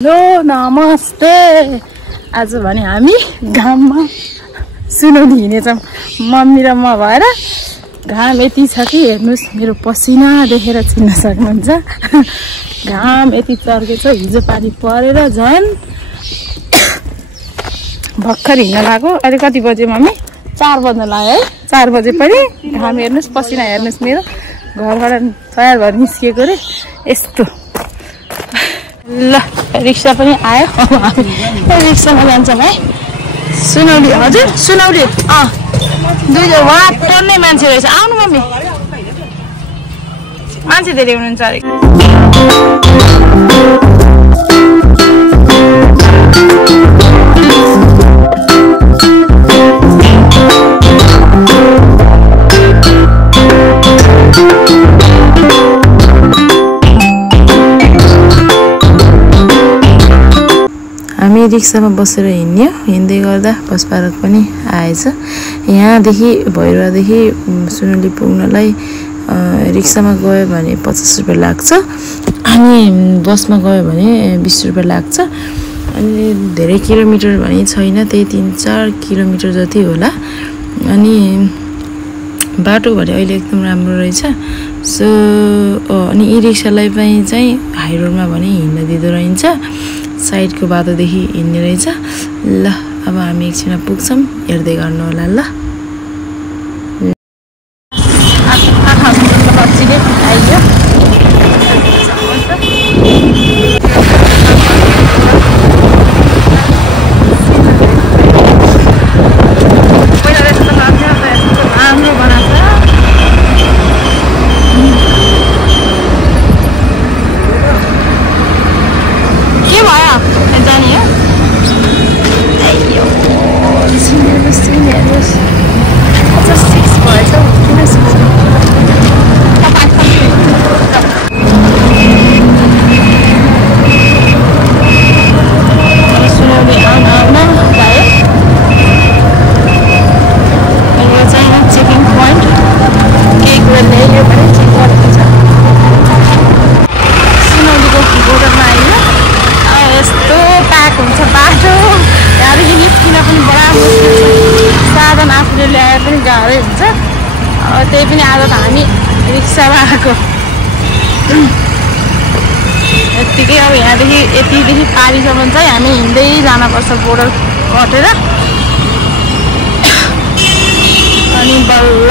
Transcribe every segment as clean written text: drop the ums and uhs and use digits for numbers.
Hello नमस्ते। आज भने हामी घाममा सुनौली हिँडेछौँ मम्मी र म भएर। घाम यति छ कि हेर्नुस्, मेरो पसिना देखेर चिन्न सक्नुहुन्छ। घाम यति चर्केछ, हिजो पानी परेर झन् भर्खर हिँड्न लाग्यो। अहिले कति बजे मम्मी? 4 बज्न लाग्यो है। 4 बजे पनि घाम हेर्नुस्, पसिना हेर्नुस्। मेरो घरबाट तयार भएर निस्किएको रे यस्तो। ल रिक्सा पनि आयो, अब हामी रिक्सामा जान्छौँ है सुनौली। हजुर सुनौली दुईजना वहाँ टन्नै मान्छे रहेछ। आउनु मम्मी, मान्छे धेरै हुनुहुन्छ अरे। हामी रिक्सामा बसेर हिँड्दै गर्दा बस पार्क पनि आएछ। यहाँदेखि भैरवादेखि सुनौली पुग्नलाई रिक्सामा गयो भने 50 रुपियाँ लाग्छ, अनि बसमा गयो भने 20 रुपियाँ लाग्छ। अनि धेरै किलोमिटर भने छैन, त्यही 3-4 किलोमिटर जति होला। अनि बाटो भने अहिले एकदम राम्रो रहेछ। सो अनि ई रिक्सालाई पनि चाहिँ हाई रोडमा भने हिँड्न दिँदो रहेछ, साइडको बाटोदेखि हिँड्ने रहेछ। ल अब हामी एकछिनमा पुग्छौँ, हेर्दै गर्नु होला। ल त्यही पनि आज त हामी रिक्सामा आएको। यत्तिकै अब यहाँदेखि यतिदेखि पारीसम्म चाहिँ हामी हिँड्दै जानुपर्छ बोर्डर कटेर। अनि बल्ल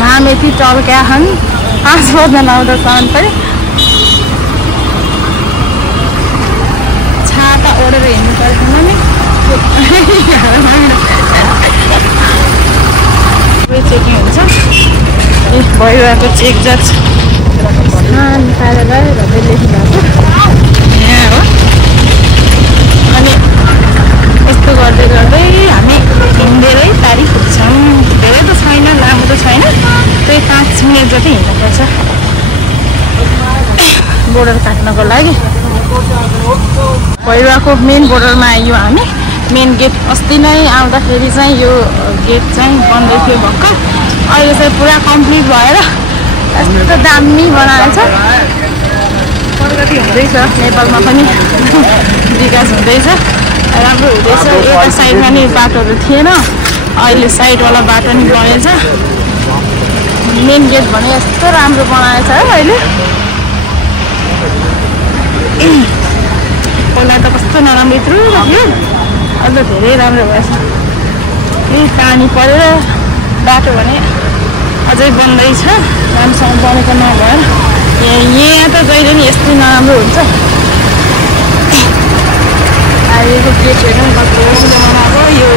घाम यति टल्क्या छन्, 5 बज्न लाउँदासम्म पनि छाता ओढेर हिँड्नु पर्छ नि। चेकिङ हुन्छ, भइरहेको चेक जान्छ पारेर भन्दै लेखिरहेको यहाँ हो। अनि यस्तो गर्दै गर्दै हामी हिँडेरै पारी पुग्छौँ। धेरै त छैन, लामो त छैन, त्यही 5 मिनट जति हिँड्नुपर्छ बोर्डर काट्नको लागि। भइरहेको मेन बोर्डरमा आइयो हामी। मेन गेट अस्ति नै आउँदाखेरि चाहिँ यो गेट चाहिँ बन्दै थियो भर्खर, अहिले चाहिँ पुरा कम्प्लिट भएर यस्तो दामी बनाएछ। प्रगति हुँदैछ, नेपालमा पनि विकास हुँदैछ, राम्रो हुँदैछ। एउटा साइडमा नि बाटोहरू थिएन, अहिले साइडवाला बाटो नि बनेछ। मेन गेट भने यस्तो राम्रो बनाएछ है अहिले। पहिला त कस्तो नराम्रो यत्रो थियो, अझ धेरै राम्रो भएछ। यही पानी परेर बाटो भने अझै बन्दैछ, राम्रोसँग बनेको नभएर। यहाँ त जहिले नि यस्तै नराम्रो हुन्छ। अहिलेको गेट हेर्नु कस्तो बनाएको, यो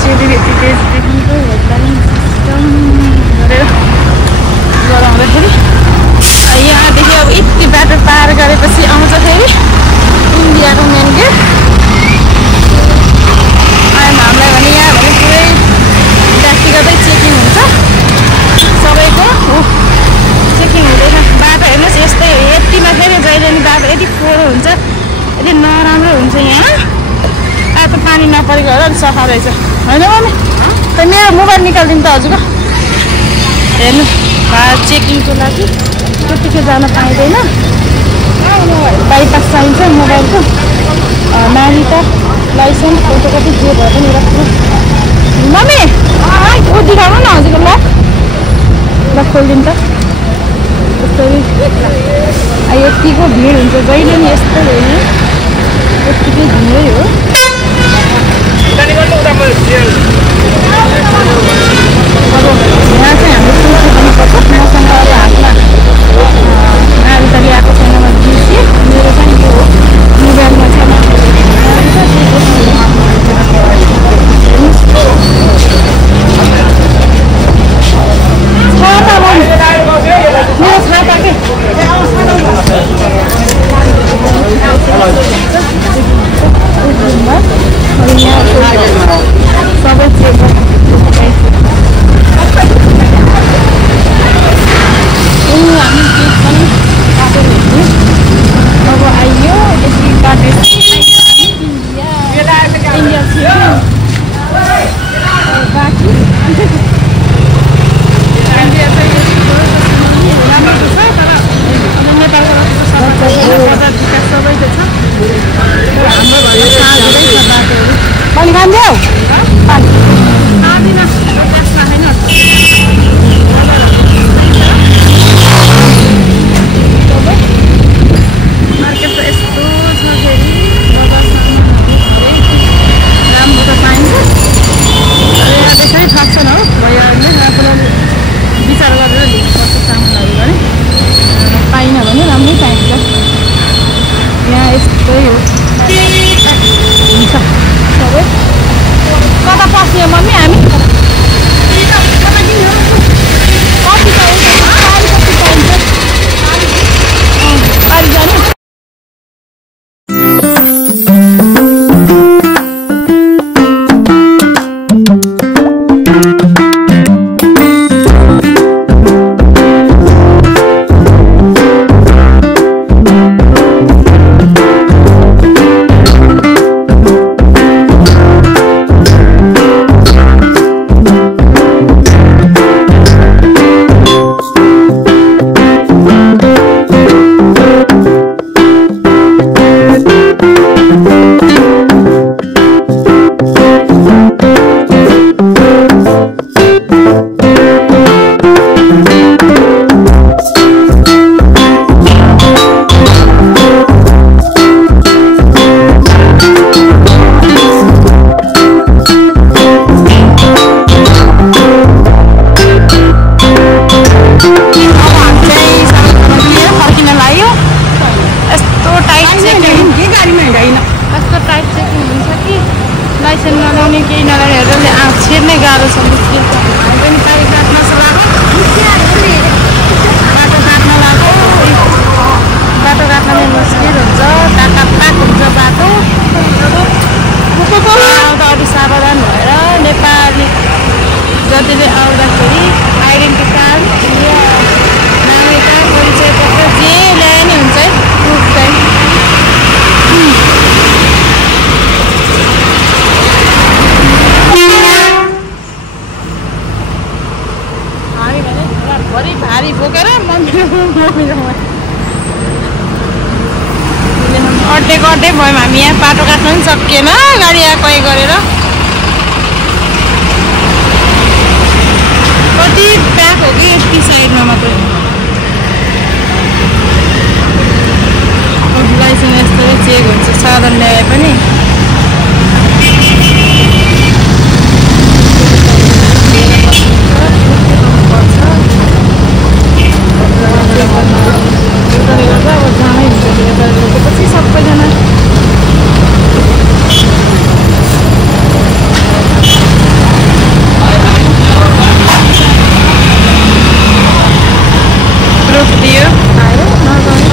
चेलीबेटी देशदेखिको हेडलाइन सिस्टम गरेर गराउँदाखेरि यहाँदेखि अब यति बाटो पार गरेपछि आउँछ फेरि इन्डियाको मेन गेट। हामीलाई भने यहाँ भने पुरै व्यक्तिगतै चेकिङ हुन्छ सबैको। चेकिङ हुँदैन। बाटो हेर्नुहोस् यस्तै, यतिमा फेरि जहिले नि बाटो यति फोहोर हुन्छ, यति नराम्रो हुन्छ। यहाँ आज त पानी नपरेको होला, अलिक सफा रहेछ होइन मम्मी? त मेरो मोबाइल निकालिदिनु त हजुरको। हेर्नु चेकिङको लागि त्यतिकै जान पाइँदैन। बाइपास चाहिन्छ मोबाइलको नानीका लाइसेन्स फोटोकपी जे भए पनि राख्नु मम्मी ऊ दिखाउनु न हजुरको ल खोलिदिनु त यसरी यतिको भिड हुन्छ जहिले नि यस्तो होइन यतिकै भिडै हो अब यहाँ चाहिँ हाम्रो सुन्छु पनि पर्छ मसँग अब हातमा नारी त ल्याएको छैन मैले बिर्सेँ मेरो चाहिँ यो हो मोबाइलमा छ छाता मेरो छाता के सबै चेक हामी केक पनि काटेर हिँड्यौँ अब आइयो यति काटेर इन्डिया थियो बाँकी इन्डिया चाहिँ यस्तो राम्रो छ तर अब नेपालको बजार विकास सबै त छ हाम्रो घरमा साझै छ बाटोहरू पानी खान्थ्यौ पानी खाँदिनँ त्यसमा छैन मार्केट त यस्तो छ फेरि बजारसँग राम्रो त पाइन्छ यहाँ त्यसै थाहा छैन हो भइहाल्ने आफूलाई विचार गरेर लिनुपर्छ सामानहरू भने पाइन भने राम्रै पाइन्छ यहाँ यस्तै हो हुन्छ सबै कता पस्यो मम्मी हामी कति पाइन्छ पारि जाने जतिले आउँदाखेरि आइडेन्टिटी कार्ड या नागरिकता परिचय पत्र जे ल्याए नि हुन्छ है प्रुफ चाहिँ हामी भने भरि भारी बोकेर मन्दिरमा अड्डेको अड्डै भयौँ हामी यहाँ बाटो काट्न पनि सकिएन गाडी आएको गरेर कति प्याक हो कि यति साइडमा मात्रै लाइसेन्स यस्तो चेक हुन्छ साधन ल्याए पनि अब जामै हुन्छ पछि सबैजना दियो आयो नजाने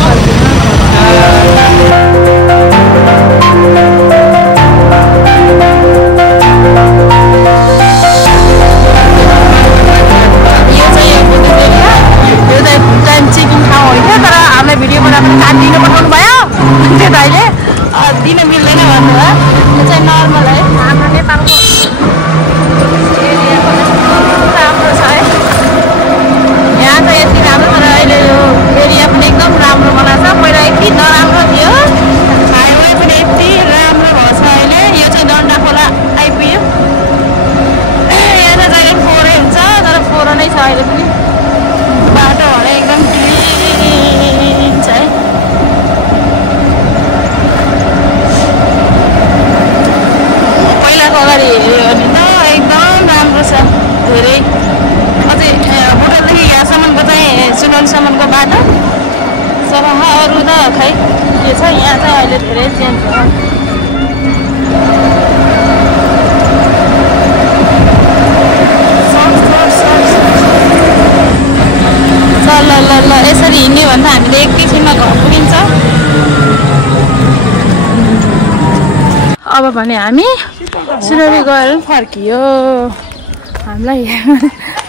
फर्किन चेकिङ ठाउँ होइन तर हामीलाई भिडियो बनाएर काटिदिनु पठाउनु भयो त्यो दाइले दिन मिल्दैन भन्नुभयो यो चाहिँ नर्मल है हाम्रो नेपालको एरियाको राम्रो छ है यहाँ त यति राम्रो तर अहिले यो एरिया पनि एकदम राम्रो बनाएको छ पहिला यति नराम्रो अहिले धेरै चेन्ज भयो ल यसरी हिँड्ने भन्दा हामीले एकैछिनमा घर पुगिन्छ अब भने हामी सुनौली गएर फर्कियो हामीलाई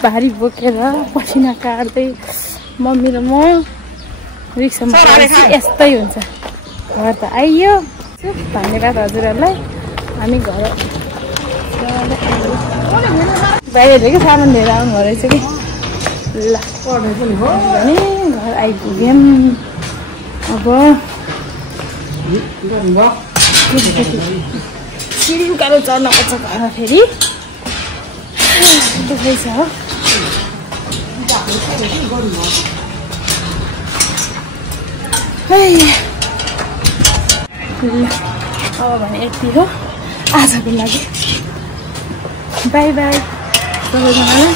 भारी बोकेर पसिना काट्दै मम्मी र म रिक्सामा यस्तै हुन्छ घर त आइयो धन्यवाद हजुरहरूलाई हामी घर बाहिर सामान लिएर आउनु रहेछ कि ल भने घर आइपुग्यौँ अब सिँढी उकालो चढ्न पर्छ घर फेरि दुःखै छ हो अब भने यति हो आजको लागि बाई बाई सबैजनालाई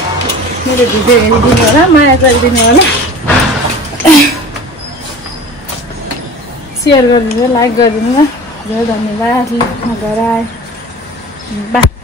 मेरो भिडियो हेरिदिनु होला माया गरिदिनु होला सेयर गरिदिनु लाइक गरिदिनु धेरै धन्यवाद घर आए बाई